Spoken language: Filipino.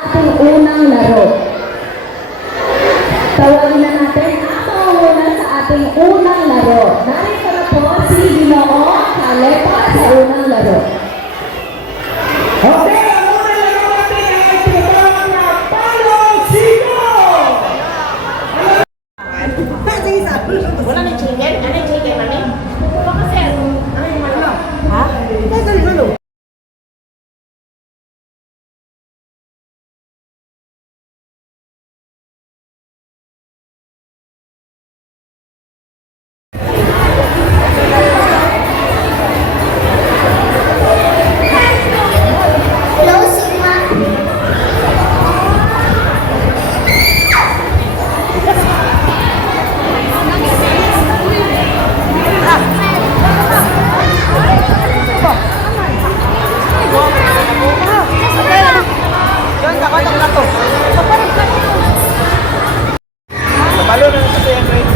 Ating unang laro. Tawagin na natin ang mauuna sa ating unang laro. Narito na po si Ginoo Kalepa sa unang laro. Okay, ang unang laro natin ay tinatawag na Palong Sino! Wala na chicken? Ano yung chicken, mami? Baka sir. Ano yung malo? Ha? Bakit ang malo? Balo na sa